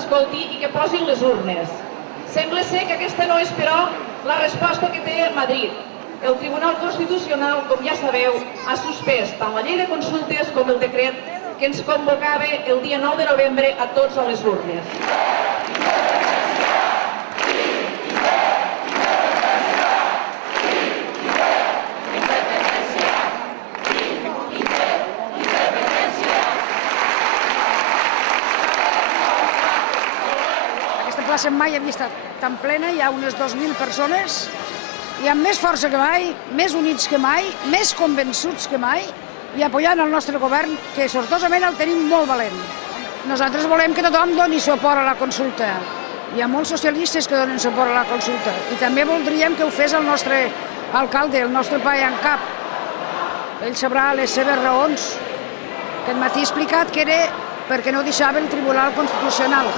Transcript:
Escolti i que posin les urnes. Sembla ser que aquesta no és, però, la resposta que té Madrid. El Tribunal Constitucional, com ja sabeu, ha suspès tant la llei de consultes com el decret que ens convocava el dia 9 de novembre a tots a les urnes. La plaça mai havia estat tan plena, hi ha unes 2.000 persones, i amb més força que mai, més units que mai, més convençuts que mai, i apoyant el nostre govern, que sortosament el tenim molt valent. Nosaltres volem que tothom doni suport a la consulta. Hi ha molts socialistes que donen suport a la consulta, i també voldríem que ho fes el nostre alcalde, el nostre pai en cap. Ell sabrà les seves raons. Aquest matí ha explicat que era perquè no deixava el Tribunal Constitucional.